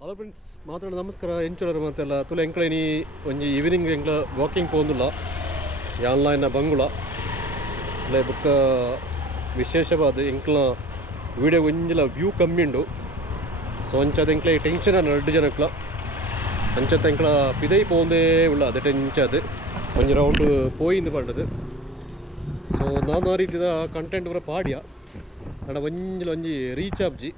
Hello friends, ಮಾತಾಡೋದು ನಮಸ್ಕಾರ. ಎಂಚೂರು ಮಾತೆಲ್ಲ ತುಲೆ ಎಂಕ್ಲೇನಿ ಒಂಜಿ ಈವ್ನಿಂಗ್ ಎಂಕ್ಲ ವಾಕಿಂಗ್ ಪೋಂದುಲ್ಲ ಆನ್ಲೈನ್ ಬಂಗುಳ ಅಲ್ಲೇ ಬುಕ್ಕ ವಿಶೇಷವಾದ ಎಂಕ್ಲ ವೀಡಿಯೋ ಒಂಜಿಲ ವ್ಯೂ ಕಮ್ಮಿ ಉಂಡು. ಸೊ ಅಂಚದ ಎಂಕ್ಲೆ ಟೆನ್ಷನ್ ಅನ್ನ 2 ಜನಕ್ಲ ಅಂಚತ್ತ ಎಂಕ್ಲ ಪಿದೈ ಪೋಂದೇ ಉಳ್ಳ ಅದು ಟೆನ್ಚದು ಒಂಜಿ ರೌಂಡ್ ಪೋಯಿಂದು ಪಂಡದು. ಸೊ ನಾನು ಆ ರೀತಿದ ಕಂಟೆಂಟ್ ಪೂರ ಪಾಡ್ಯ ಅಣ್ಣ ಒಂಜಿ ರೀಚ್ ಆಪ್ಜಿ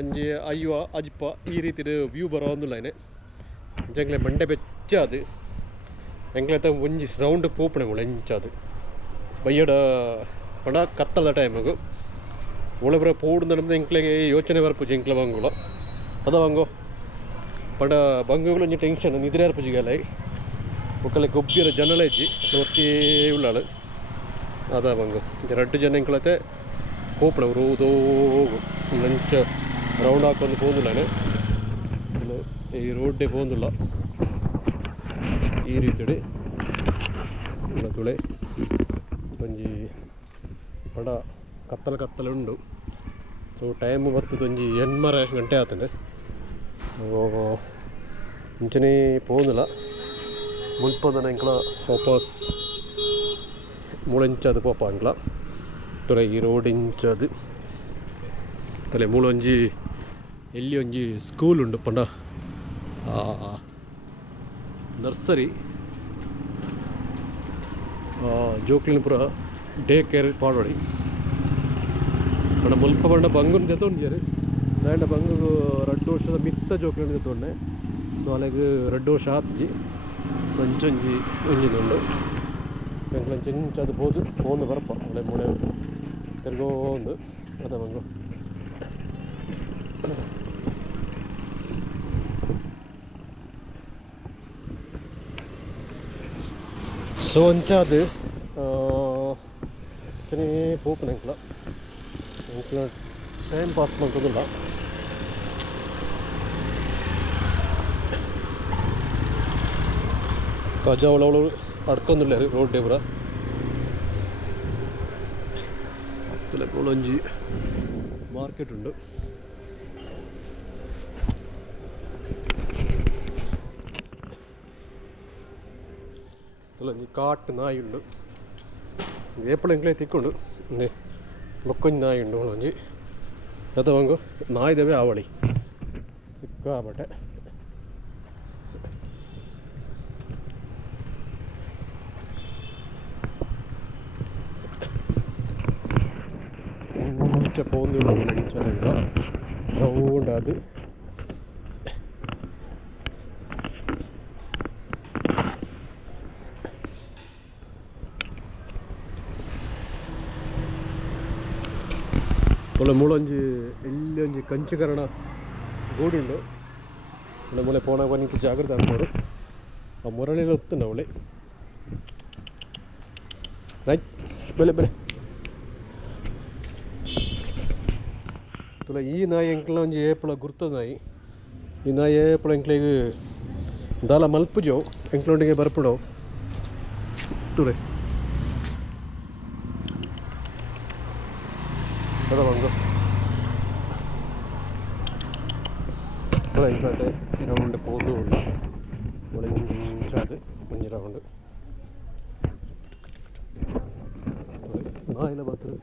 ಒಂಜಿ ಅಯ್ಯೋ ಅಜ್ಪ ಈ ರೀತಿ ವ್ಯೂ ಬರೋಂದುಲ್ಲನೆ ಎಂಕ್ಲೆ ಮಂಡೆ ಬೆಚ್ಚದು ಎಂಕ್ಲೆ ಒಂಜಿ ರೌಂಡ್ ಪೋಪಣೆ ಎಂಚದು ಬಯ್ಯಡ ಪಂಡ ಕತ್ತಲ ಟೈಮಗು ಒಳಬರ ಪೋಡು ನಡಮ್ದು ಎಂಕ್ಲೆಗೆ ಯೋಚನೆ ಬರ್ಪುಜಿ ಎಂಕ್ಲ ಬಂಗುಳ ಅದ ಬಂಗೋ ಪಂಡ ಬಂಗುಗಳು ಒಂಜಿ ಟೆನ್ಷನ್ ನಿದ್ರೆ ಅರ್ಪುಜಿಗೆಲ್ಲ ಒಕ್ಕಲೆ ಗೊಬ್ಬಿರ ಜನಲ ಇಜ್ಜಿ ಒತ್ತೇ ಉಳ್ಳಾಳು ಅದ ಬಂಗು 2 ಜನ ಎಂಕ್ಲತೆ ಪೋಪಣ ರೋದೋಗು ಲಂಚ ರೌಂಡ್ ಹಾಕೊಂಡು ಪೋಂದಿಲ್ಲನೆ ಈ ರೋಡ್ಡೇ ಪೋಂದಿಲ್ಲ ಈ ರೀತಿ ತುಳೆ ಒಂಜಿ ಪಡ ಕತ್ತಲೆ ಉಂಡು. ಸೊ ಟೈಮ್ ಬರ್ತದೆ ಒಂಜಿ 8 ಗಂಟೆ ಆತಂಡೆ. ಸೊ ಮುಂಚೆನೇ ಪೋಂದಿಲ್ಲ ಮುಲ್ಪದನ ಎಂಕ್ಲ ವಾಪಸ್ ಮೂಳೆಂಚದು ಪೋಪ ಅಂಕ್ಲ ತುಳೆ ಈ ರೋಡ್ ಇಂಚದು ತಲೆ ಮೂಳೊಂಜಿ ಎಲ್ಲಿ ಒಂಜಿ ಸ್ಕೂಲ್ ಉಂಡು ಪಂಡ ನರ್ಸರಿ ಜೋಕ್ಲಿನ ಪುರ ಡೇ ಕೇರ್ ಪಾಡೋಡಿ ಪಂಡ ಮುಲ್ಪ ಪಂಡ ಬಂಗುನ ಜೊತೆ ದಾಂಡ ಬಂಗು 2 ವರ್ಷದ ಮಿತ್ತ ಜೋಕ್ಲಿನ ಜೊತೆ ಸೊ ಅಲ್ಲಿಗೆ 2 ವರ್ಷ ಆತ್ಜಿ ಒಂಚೊಂಜಿ ಒಂಜಿನುಂಡು ಎಂಕ್ಲಂಚೆಂಚದು ಪೋದು ಬರಪ್ಪ ಅಲ್ಲೇ ಮೂಳೆ ತಿರ್ಗೋಂದು ಅದ ಬಂಗು ಸೊ ಅಂಚಾದು ಚನೇ ಪೋಪನ ಎಂಕ್ಲ ಟೈಮ್ ಪಾಸ್ ಮಾಡ್ಕೋದಿಲ್ಲ. ಕಜ ಒಳವಳು ಅಡ್ಕೊಂಡಿಲ್ಲ ರೀ ರೋಡ್ ಡೇಬ್ರ ಒಂಜಿ ಮಾರ್ಕೆಟ್ ಉಂಡು. ಒಂಜಿ ಕಾಟ್ ನಾಯಿ ಉಂಡು ಏಪಳ ಎಂಕ್ಲೆ ತಿಕ್ಕೊಂಡು ಬೊಕ್ಕೊಂಜಿ ನಾಯಿ ಉಂಡು ಒಂಜಿ ಅದಂಗು ನಾಯಿದವೇ ಆವಳಿ ಸಿಕ್ಕಾಬಟ್ಟೆ. ಮುಂಚೆ ಪೋಂದಿಲ್ಲ ರೌಂಡ್ ಅದು ಒಳ್ಳೆ ಮೂಳೊಂಜಿ ಎಲ್ಲಿ ಒಂಜಿ ಕಂಚಿಕರಣ ಗೂಡುಂಡು ಒಳ್ಳೆ ಮೂಲೆ ಪೋಣ ಬನ್ನಿತ್ತು ಜಾಗ್ರತೆ ಅನ್ಬೋದು ಆ ಮುರಳಿలో ಒತ್ತುಂಡು ಅವಳೆ ರೈಟ್ ಬೆಲೆ ತುಲ ಈ ನಾಯಿ ಎಂಕ್ಲ ಒಂಜಿ ಏಪಳ ಗುರ್ತದ ನಾಯಿ. ಈ ನಾಯಿ ಏಪಳ ಎಂಕ್ಲೆಗ್ ದಾಲ ಮಲ್ಪುಜೋ ಎಂಕ್ಲೊಂಡಿಗೆ ಬರ್ಪುಡೋ ತುಳೆ ಅದ ಬಂದು ಎಂಕ್ಲಂಡೆ ಈ ರೌಂಡ್ ಪೋದು ಉಂಡು ಒಳಂಚಾದು ಒಂಜಿ ರೌಂಡ್ ನಾಯಿಲ ಬರ್ತದೆ.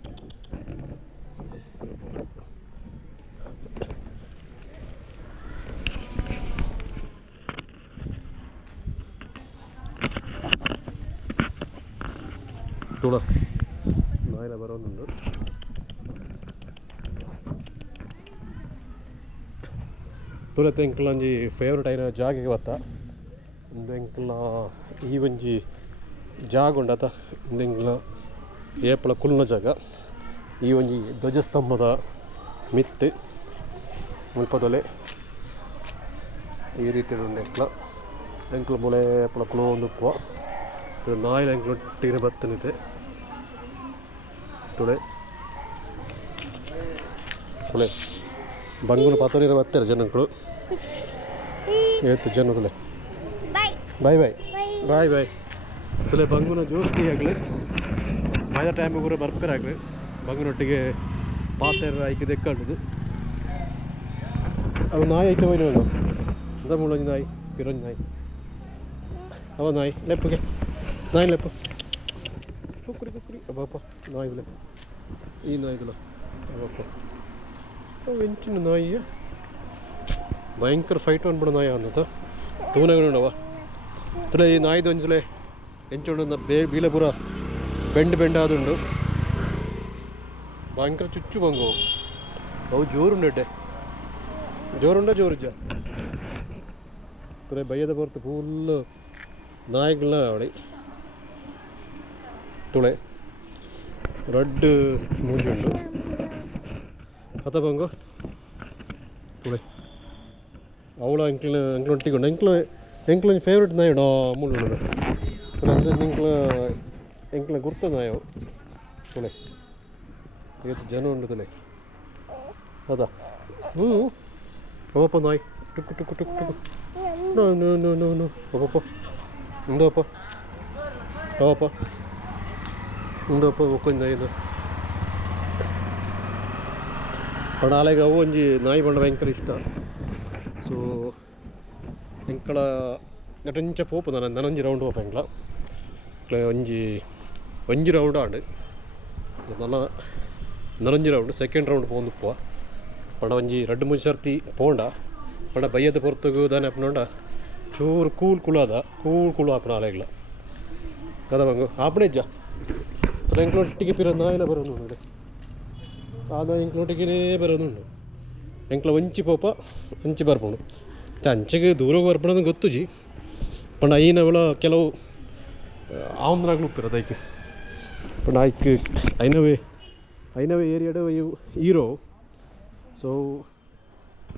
ತುಳ ನಾಯಿಲ ಬರೋದುಂಡು ತುಳತೆ ಎಂಕ್ಲ ಒಂಜಿ ಫೇವ್ರೆಟ್ ಆಯ್ನ ಜಾಗೆಗೆ ಬತ್ತ ಒಂದು ಎಂಕ್ಲ ಈ ಒಂಜಿ ಜಾಗ ಉಂಡತ ಒಂದು ಎಂಕ್ಲ ಏಪಲ ಕುಲ್ನ ಜಾಗ ಈ ಒಂಜಿ ಧ್ವಜಸ್ತಂಭದ ಮಿತ್ತು ಮುಲ್ಪದೊಲೆ ಈ ರೀತಿ ಉಂಡು ಎಂಕ್ಲ ಮೂಲೆ ಏಪಲ ಕುಲೋಂದುಪ್ಪುವ ನಾಯಿಲ ಎಂಕ್ಲೊಟ್ಟಿಗೆ ಬತ್ತನಿದೆ ತುಳೆ ತುಳೆ ಬಂಗುನ ಪಾತೋಡಿರ ಬರ್ತಾರೆ ಜನಗಳು ಏತು ಜನದಲೆ ಬಾಯ್ ಬಾಯ್ ಬಾಯ್ ಬಾಯ್ ತುಲೆ ಬಂಗುನ ಜೋಸ್ತಿ ಆಗಲಿ ಮೈದ ಟೈಮಿಗೆ ಕೂಡ ಬರ್ಪೇರಾಗ್ರಿ ಬಂಗುನೊಟ್ಟಿಗೆ ಪಾತೆರ ಐಕೆ ದೆಕ್ಕಂಡು ಅವ ನಾಯಿ ಐತೆ ಹೋಯ್ತು ನಾನು ಎಂತ ಮುಳ್ಳೊಂಜಿ ನಾಯಿ ಪಿರೊಂಜಿ ನಾಯಿ ಅವ ನಾಯಿ ಲೆಪ್ಪಗೆ ನಾಯಿ ಲೆಪ್ಪ ಕುಕ್ಕುರಿ ಕುಕ್ಕುರಿ ಅಬ್ಬಪ್ಪ ನಾಯಿಗಳು ಈ ನಾಯಿಗಳು ಅಬ್ಬಪ್ಪ ಅವು ಹೆಂಚಿನ ನಾಯಿಯ ಭಯಂಕರ ಫೈಟ್ ಅಂದ್ಬಿಡು ನಾಯಿ ಅನ್ನತ್ತ ತೂನಗನುಂಡವ ತಲೆ ಈ ನಾಯಿದು ಒಂದ್ಸಲ ಹೆಂಚುಂಡು ಬೀಳೆ ಪೂರ ಬೆಂಡ್ ಆದುಂಡು ഭയങ്കര ചുച്ചു പങ്കോ അವು ജോറുണ്ട് ജോറുണ്ടോ ജോറിച്ച കുറേ ಬಯ್ಯದ പുറത്ത് ഫുള്ള് നായകള അവിടെ തുളെ റെഡ് മൂഞ്ചുണ്ട് അത പങ്കോ തുളെ ಅವಳ ಎಂಕ್ಲೊಟ್ಟಿಕೊಂಡು ಎಂಕ್ಲ ಫೇವ್ರೆಟ್ ನಾಯಿ ಇಡೋ ಮುಳ್ಳುള്ളത് ಅಂದರೆ ಎಂಕ್ಲ ಗುರ್ತ ನಾಯವು ತುಳೆ ಇವತ್ತು ಜನ ಉಂಡು ತುಳೆ ಹೌದಾ ಅವಪ್ಪ ನಾಯಿ ಟುಕ್ಕು ಟುಕ್ಕು ಟುಕ್ಕು ಟುಕ್ಕು no no no no no ಅವಪ್ಪ ಇಂದಪ್ಪ ಅವಪ್ಪ ಇಂದಪ್ಪ ಒಕ್ಕೊಂದು ನಾಯಿ ಇದು ನಾಳೆಗೆ ಅವು ಒಂಜಿ ನಾಯಿ ಬಣ್ಣ ಭಯಂಕರ ಇಷ್ಟ ಸೊ ಎಂಕಳ ನೆಟಂಚ ಪೋಪು ನನೊಂಜಿ ರೌಂಡ್ ಹೋಪ ಎಂಕ್ಲ ಒಂಜಿ ರೌಂಡ್ ಆಂಡ್ ನನೊಂಜಿ ರೌಂಡ್ ಸೆಕೆಂಡ್ ರೌಂಡ್ ಪೋಂದು ಪೋವ ಪಂಡ ಒಂಜಿ 2-3 ಸರ್ತಿ ಪೋಂಡ ಪಂಡ ಬಯ್ಯದ ಪೊರ್ತಗು ದಾನೆ ಅಪ್ಪನೋಂಡ ಚೂರು ಕೂಳು ಆಪನ ಆಲೆಗ್ಲ ಕದ ಬಂಗು ಆಪಣೆಜ್ಜ ಎಂಕ್ಲೊಟ್ಟಿಗೆ ಪಿರ ನಾಯಿನ ಬರೋದು ನೋಡಿ ಆ ನಾಯಿ ಎಂಕ್ಲೊಟ್ಟಿಗೆ ಬರೋದುಂಡು ಎಂಕ್ಲ ಒಂಚಿ ಪೋಪ ಒಂಚಿ ಬರ್ಪುಂಡು ಅಂಚೆಗೆ ದೂರ ಬರ್ಪಣದು ಗೊತ್ತು ಜಿ ಪಂಡ ಐನವಳ ಕೆಲವು ಆವಂದ್ರಾಗ್ಲು ಉಪ್ಪಿರೋದು ಐಕೆ ಪಂಡ ಐಕ್ ಐನವೇ ಏರಿಯಾಡು ಇವು ಹೀರೋ ಸೊ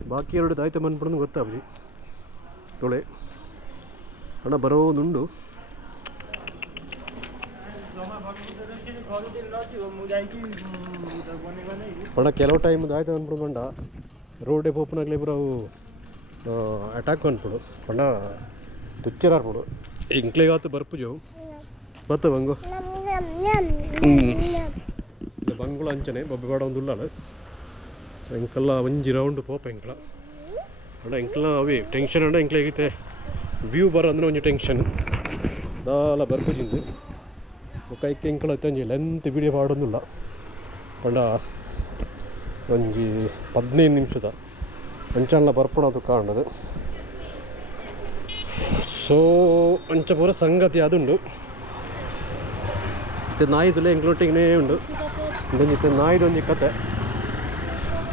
ಬಾಕಿ ಎರಡು ದಾಯ್ತ ಮನ್ಪಡೋದು ಗೊತ್ತಾಗ್ಲಿ ತೊಳೆ ಹಣ ಬರೋದುಂಡು ಪಂಡ ಕೆಲವು ಟೈಮ್ ದಾಯ್ತ ಅನ್ಬಿಡು ಪಂಡ ರೋಡೇ ಪೋಪನಾಗ್ಲಿ ಇಬ್ಬರು ಅವು ಅಟ್ಯಾಕ್ ಅನ್ಬಿಡು ಪಂಡ ತುಚ್ಚರಾರ್ಬಿಡು ಇಂಕ್ಲೆಗಾತು ಬರ್ಪುಜವು ಬತ್ತ ಬಂಗು ಬಂಗುಳ ಅಂಚನೆ ಬೊಬ್ಬೆಬೇಡ ಒಂದು ಉಳ್ಳಾಳ ಸೊ ಇಂಕಲ್ಲ ಒಂಜಿ ರೌಂಡ್ ಪೋಪ ಎಂಕ್ಲ ಅಣ್ಣ ಎಂಕ್ಲ ಅವೇ ಟೆನ್ಷನ್ ಅಣ್ಣ ಎಂಕ್ಲ ಹೇಗಿತ್ತೆ ವ್ಯೂ ಬರ ಅಂದರೆ ಒಂಜಿ ಟೆನ್ಷನ್ ದಾಲ ಬರ್ಪುಜಿಂದು ಕೈಕ್ಕೆ ಎಂಕ್ಲ ಒಂಜಿ ಲೆಂತ್ ವಿಡಿಯೋ ಪಾಡೋದಿಲ್ಲ ಪಂಡ ಒಂಜಿ 15 ನಿಮಿಷದ ಅಂಚಲ್ಲ ಬರ್ಪಣ ಅದು ಕಾರಣದು ಸೊ ಅಂಚ ಪೂರ ಸಂಗತಿ ಅದುಂಡು ಮತ್ತು ನಾಯಿದುಲೆ ಎಂಕ್ಲೊಟ್ಟಿಗೆ ಉಂಡು ಒಂದಿತ್ತು ನಾಯಿದೊಂದು ಕತೆ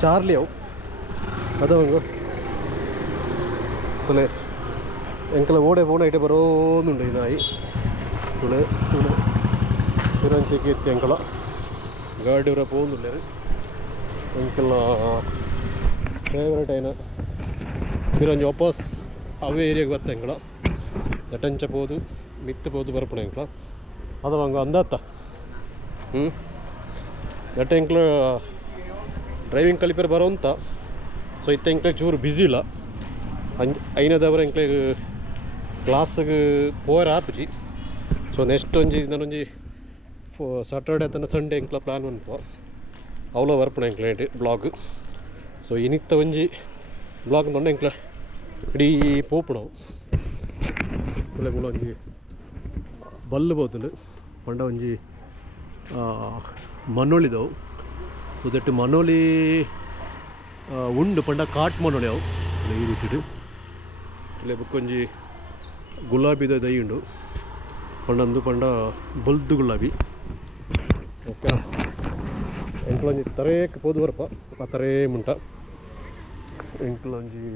ಚಾರ್ಲಿ ಅವು ಅದವಂಗು ತುಲೆ ಎಂಕಲ ಓಡೆ ಪೋಣ ಇಟ್ಟೆ ಬರೋದುಂಡು ಈ ನಾಯಿ ತುಳೆ ತುಳೆ ತಿರಂಚಿಗೆ ಎತ್ತಿ ಎಂಕಲ ಗಾಡಿ ಊರ പോകുന്നുണ്ട് ಎಂಕಲ ಫೇವ್ರೇಟ್ ಏನು ಬಿರಂಜಿ ವಾಪಸ್ ಅವೇ ಏರಿಯಾಗೆ ಬತ್ತ ಎಂಕಲ ಎಟಂಚ ಪೋದು ಮಿತ್ತು ಪೋದು ಬರ್ಪಣ ಎಂಕಲ ಅದವಂಗ ಅಂದತ್ತ ಎಟ್ಟ ಎಂಕ್ಲ ಡ್ರೈವಿಂಗ್ ಕಲಿಪೇರು ಬರೋ ಅಂತ ಸೊ ಇತ್ತ ಎಂಕ್ಲೆ ಚೂರು ಬ್ಯುಸಿ ಇಲ್ಲ ಐನದವರ ಎಂಕ್ಲೆ ಕ್ಲಾಸ್ಗೆ ಪೋಯರ್ ಆಪುಜಿ ಸೊ ನೆಕ್ಸ್ಟ್ ಒಂಜಿ ನಾನೊಂಜಿ ಸಾಟರ್ಡೆ ತನ ಸಂಡೇ ಎಂಕ್ಲ ಪ್ಲಾನ್ ಅನ್ಪ ಅವಲ ಬರ್ಪಣ ಎಂಕ್ಲೇಟ್ ಬ್ಲಾಗ್ ಸೊ ಇನಿತ್ತ ಒಂಜಿ ಬ್ಲಾಗ್ ತೊಂಡ ಎಂಕ್ಲ ಇಡೀ ಪೋಪುಣವು ಒಳ್ಳೆ ಮುಳ ಒಂಜಿ ಬಲ್ಲು ಬೋತುಂಡು ಪಂಡ ಒಂಜಿ ಮನೋಳಿದವು ಸೊ ದಟ್ ಮನೋಲಿ ಉಂಡು ಪಂಡ ಕಾಟ್ ಮನೋಳಿ ಅವು ಈ ರೀತಿಡು ಇಲ್ಲೇ ಬುಕ್ಕೊಂಜಿ ಗುಲಾಬಿದ ದೈ ಉಂಡು ಪಂಡಂದು ಪಂಡ ಬಲ್ದು ಗುಲಾಬಿ ಓಕೆ ಎಂಕ್ಲೊಂಜಿ ತರೇಕ್ ಪೋದು ಬರಪ ಆ ತರೇ ಮುಂಟ ಎಂಕ್ಲೊಂಜಿ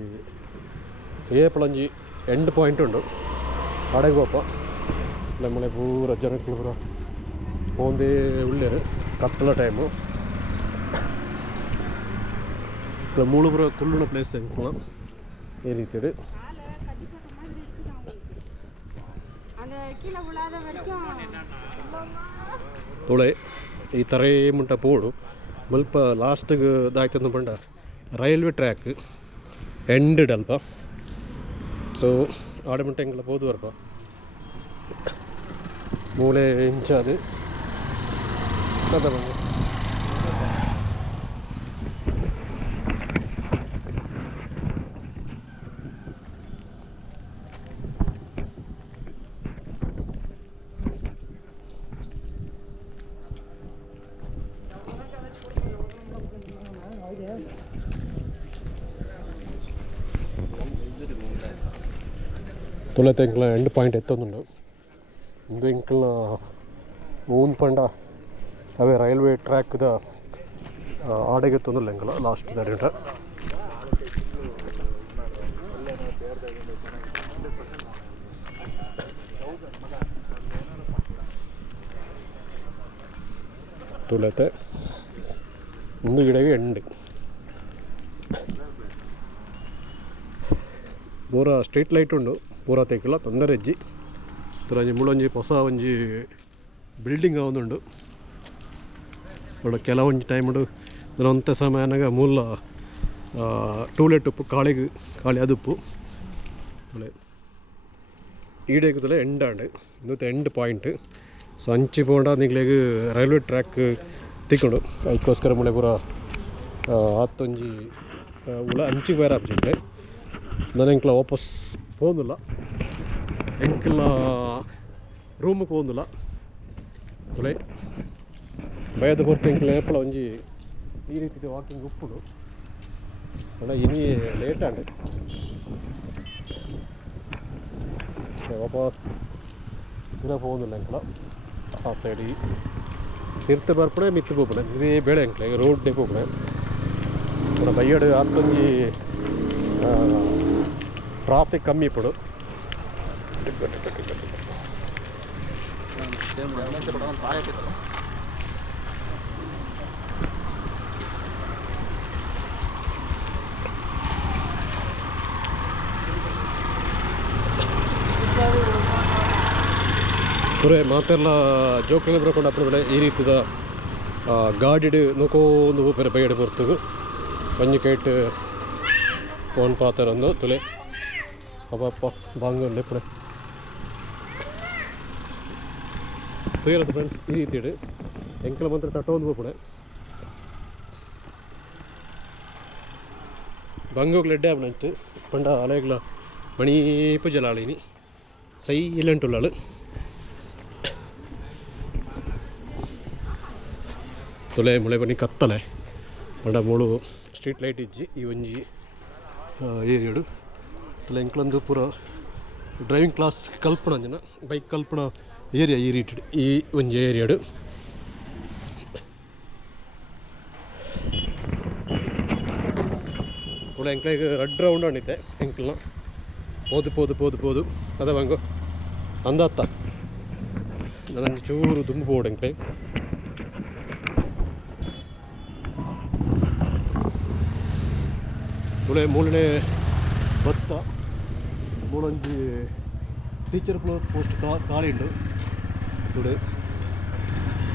ಏಪಳೊಂಜಿ ಎಂಡ್ ಪಾಯಿಂಟ್ ಉಂಡು ಅಡೆಗೆ ಹೋಪ ನಮ್ಮನೆ ಪೂರ ಜನಕ್ಕೆ ಪೂರ ಒಂದೇ ಉಳ್ಳೇರು ಕತ್ತಲ ಟೈಮು ಮೂಳು ಪೂರ ಕುಲ್ಲುಣ ಪ್ಲೇಸ್ ಎಂಕ್ಲ ಈ ರೀತಿ ತೊಳೆ ಈ ಥರ ಮುಂಟ ಪೋಡು ಸ್ವಲ್ಪ ಲಾಸ್ಟಿಗೆ ದಾಯ್ತಂದು ಪಂಡ ರೈಲ್ವೆ ಟ್ರ್ಯಾಕ್ ಎಂಡ್ ಅಲ್ಪ ಸೊ ಆಡೆ ಮುಂಟ ಎಂಗ್ಲ ಪೋದು ಬರ್ಪ ಮೂಲೆ ಇಂಚಾದು ಕದ ಬಂದು ತುಲೆತ ಎಂಕ್ಲ ಎಂಡ್ ಪಾಯಿಂಟ್ ಎತ್ತೊಂದುಂಡು ಇಂದು ಎಂಕ್ಲ ಓನ್ ಪಂಡ ಅವೇ ರೈಲ್ವೆ ಟ್ರ್ಯಾಕ್ದ ಆಡೆಗೆ ಎತ್ತೊಂದುಲ್ಲ ಎಂಕಲ ಲಾಸ್ಟ್ ದಾರಿಟ ತುಲೆತೆ ಇಂದು ಗಿಡಗೆ ಎಂಡ್ ಪೂರ ಸ್ಟ್ರೀಟ್ ಲೈಟ್ ಉಂಡು ಪೂರ ತೆಕ್ಕಲ ತೊಂದರೆ ಇಜ್ಜಿ ಒಂಜಿ ಮುಳೊಂಜಿ ಹೊಸ ಒಂಜಿ ಬಿಲ್ಡಿಂಗ್ ಆವೊಂದುಂಡು ಕೆಲವೊಂಜಿ ಟೈಮ್ ಉಂಡು ಒಂತ ಸಮಯನಾಗ ಮೂಲ ಟೂಲೆಟ್ ಉಪ್ಪು ಕಾಳಿ ಅದುಪ್ಪು ಈಡೇಗೆ ತುಲೆ ಎಂಡಾಂಡ್ ಇನ್ನೂತ ಎಂಡ್ ಪಾಯಿಂಟ್ ಸೊ ಅಂಚಿ ಪೋಂಡ ನಿಗ್ಲೆಗ್ ರೈಲ್ವೆ ಟ್ರ್ಯಾಕ್ ತಿಕ್ಕೊಂಡು ಅದಕ್ಕೋಸ್ಕರ ಮುಳೆ ಪೂರ ಆತೊಂಜಿ ಉಳ ಅಂಚಿಗೆ ಬೇರೆ ಆಪ್ಷನ್ಲೆ ನಾನು ಎಂಕ್ಲ ವಾಪಸ್ ಹೋಗುದಿಲ್ಲ ಎಂಕ್ಲ ರೂಮಿಗೆ ಹೋಗುದಿಲ್ಲ ತುಳೆ ಭಯದ ಹೊರತು ಎಂಕ್ಲ ಏಪಳ ಒಂಜಿ ಈ ರೀತಿ ವಾಕಿಂಗ್ ಉಪ್ಪುಡು ಅಲ್ಲ ಇನಿ ಲೇಟ್ ಆಗ ವಾಪಸ್ ಪೂರ ಹೋಗುದಿಲ್ಲ ಎಂಕ್ಲ ಆ ಸೈಡ್ ತಿರ್ತ ಬರ್ಪಡೆ ಮಿತ್ತು ಹೋಗ್ಬಿಡೆ ಇವೇ ಬೇಳೆ ಎಂಕ್ಲ ಈಗ ರೋಡ್ ಡೇ ಹೋಗ್ಬಿಡೆ ಬೈಯಡು ಆತೊಂಜಿ ಟ್ರಾಫಿಕ್ ಕಮ್ಮಿ ಇಪ್ಪಡು ಪೂರೆ ಮಾತೆಲ್ಲ ಜೋಕಲ್ಲಿ ಬರ್ಕೊಂಡು ಅಪ್ಪಳೆ ಈ ರೀತಿದ ಗಾಡಿಡು ನೋಕೋಂದು ಬೇರೆ ಬೈಯಡು ಬರ್ತದೆ ಒಂಜಿ ಕೈಟ್ ಫೋನ್ ಪಾತರೊಂದು ತುಲೆ ಅಪ್ಪ ಬಾಂಗುಂಡು ಇಪ್ಪಡೆ ತುಯ್ಯರದು ಫ್ರೆಂಡ್ಸ್ ಈ ರೀತಿ ಇಡು ಎಂಕಲ ಮಾತ್ರ ತಟ್ಟೊಂದು ಹೋಗ್ಬಿಡೆ ಬಂಗೋಗ್ಲು ಎಡ್ಡೆ ಆಪಣಂಟು ಪಂಡ ಅಲೆಗ್ಲ ಮಣೀಪು ಜಲಾಳಿನಿ ಸೈಲೆಂಟ್ ಉಳ್ಳಾಳು ತುಲೆ ಮುಳೆ ಬನ್ನಿ ಕತ್ತಲೆ ಪಂಡ ಮೂಳು ಸ್ಟ್ರೀಟ್ ಲೈಟ್ ಇಜ್ಜಿ ಈ ಒಂಜಿ ಏರಿಯಾಡು ತುಲೆ ಎಂಕ್ಲಂದು ಪೂರ ಡ್ರೈವಿಂಗ್ ಕ್ಲಾಸ್ ಕಲ್ಪಣ ಅಂಜನ ಬೈಕ್ ಕಲ್ಪಣ ಏರಿಯಾ ಈ ರೀತಿ ಈ ಒಂಜಿ ಏರಿಯಾಡು ತುಲೆ ಎಂಕ್ಲಿಗೆ ರೆಡ್ ರೌಂಡ್ ಅಂಡಿತ್ತೆ ಎಂಕ್ಲನ ಪೋದು ಅದ ಬಂಗು ಅಂದತ್ತ ನನ್ನ ಚೂರು ತುಂಬ ಬೋರ್ಡ್ ಎಂಕ್ಲೆ ತುಳೆ ಮೂರನೇ ಭತ್ತ ಮೂಳೊಂಜಿ ಟೀಚರ್ ಪೋಸ್ಟ್ ಖಾಲಿ ಉಂಡು ತುಡೆ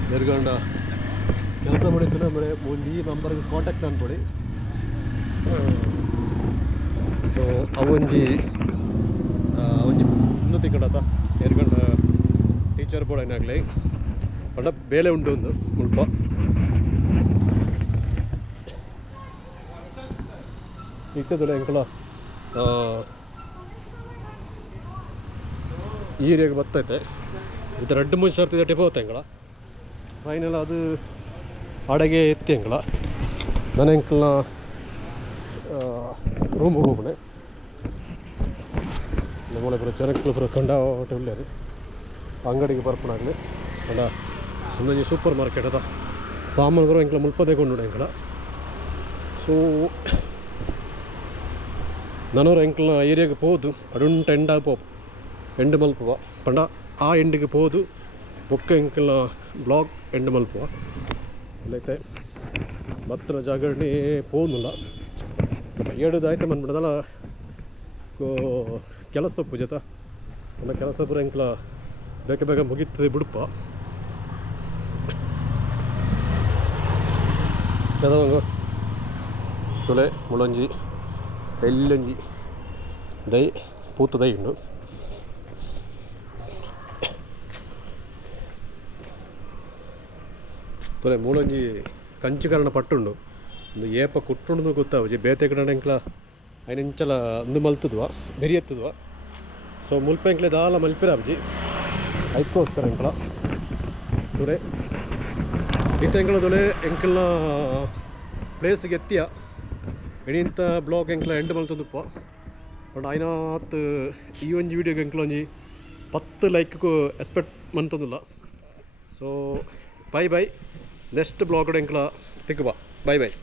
ನೆರ್ಗಂಡ ಕೆಲಸ ಮಾಡಿದ್ದು ನಮ್ಮನೆ ಒಂದು ಈ ನಂಬರ್ಗೆ ಕಾಂಟ್ಯಾಕ್ಟ್ ಅನ್ಕೊಡಿ ಸೊ ಅವೊಂಜಿ ಇನ್ನೂ ತಿಕ್ಕಡತ ನೆರ್ಗಂಡ ಟೀಚರ್ ಬೋರ್ಡ್ ಏನಾಗಲಿ ಪಂಡ ಬೇಲೆ ಉಂಟು ಒಂದು ಮುಲ್ಪ ಇರ್ತದಲ್ಲ ಎಂಕಲ ಈ ಏರಿಯಾಗೆ ಬರ್ತೈತೆ ಇದು ರೆಡ್ ಮುಂಚೆ ಸರ್ತಿದೆ ಟಿಪ್ ಹೋಗ್ತಾ ಎಂಕಲ ಫೈನಲ್ ಅದು ಅಡಗೆ ಎತ್ತಿ ಎಂಕಲ ನಾನು ಎಂಕಲ್ನ ರೂಮಿಗೆ ಹೋಗ್ಬಿಡೆ ನಮ್ಮಳೆ ಪುರ ಜನಕ್ಕಳು ಪುರ ಕಂಡಾಟ ಒಳ್ಳೆಯದು ಅಂಗಡಿಗೆ ಬರ್ಪಣಾಗಲಿ ಅಂಡ ಒಂದೊಂದು ಸೂಪರ್ ಮಾರ್ಕೆಟ್ ಅದ ಸಾಮಾನು ಬರೋ ಎಂಕಲ ಮುಲ್ಪದೇ ಕೊಂಡು ಎಂಕಲ ಸೊ ನಾನೂರು ಎಂಕ್ಲ ಏರಿಯಾಗೆ ಹೋದು ಅಡುಂಟ ಎಂಡಾಗ ಪೋಪ್ ಎಂಡ್ ಮಲ್ಪುವ ಪಂಡ ಆ ಎಂಡಿಗೆ ಹೋದು ಬೊಕ್ಕ ಎಂಕ್ಲ ಬ್ಲಾಗ್ ಎಂಡ್ ಮಲ್ಪುವ ಅಲ್ಲೈತೆ ಮತ್ತಿನ ಜಾಗರಣೆ ಹೋಗುದಿಲ್ಲ ಏಡುದಾಯ್ತು ಬಂದ್ಬಿಡದಲ್ಲ ಕೆಲಸ ಪೂಜೆತ ನನ್ನ ಕೆಲಸ ಪೂರ ಎಂಕ್ಲ ಬೇಗ ಮುಗಿತದೆ ಬಿಡುಪ ಕದವಂಗ ತುಳೆ ಮುಳಂಜಿ ಎಲ್ಲಂಜಿ ದೈ ಪೂತ ದೈ ಉಂಡು ತುಲೆ ಮೂಲೊಂಜಿ ಕಂಚುಕರಣ ಪಟ್ಟುಂಡು ಒಂದು ಏಪ ಕುಟ್ಟುಂಡು ಗೊತ್ತಾವಜಿ ಬೇತೆ ಕಡೆ ಎಂಕ್ಲ ಐನೆಂಚಲ ಒಂದು ಮಲ್ತದ್ವ ಬೆರಿ ಎತ್ತದ್ವ ಸೊ ಮುಲ್ಪ ಎಂಕ್ಲೆ ದಾಲ ಮಲ್ಪಿರಾಬ್ಜಿ ಅದಕ್ಕೋಸ್ಕರ ಎಂಕ್ಲ ತುಲೆ ಇತ್ತ ಎಂಕ್ಲ ತುಲೆ ಎಂಕ್ಲ ಪ್ಲೇಸ್ಗೆ ಎತ್ತಿಯ ಎಣಿಂತ ಬ್ಲಾಗ್ ಎಂಕ್ಲ ಎಂಡ್ ಮಲ್ತದಪ್ಪ ಬಟ್ അതിനകത്ത് ഈ ಒಂಜಿ ವಿಡಿಯೋಗೆ ಎಂಕ್ಲ ಒಂಜಿ 10 ಲೈಕ್ ಎಕ್ಸ್ಪೆಕ್ಟ್ ಮಂತೊಂದುಲ್ಲ. ಸೊ ಬೈ ನೆಕ್ಸ್ಟ್ ಬ್ಲಾಗ್ ಎಂಕ್ಲ ತಿಕ್ಕುವ. ಬೈ ಬಾಯ್.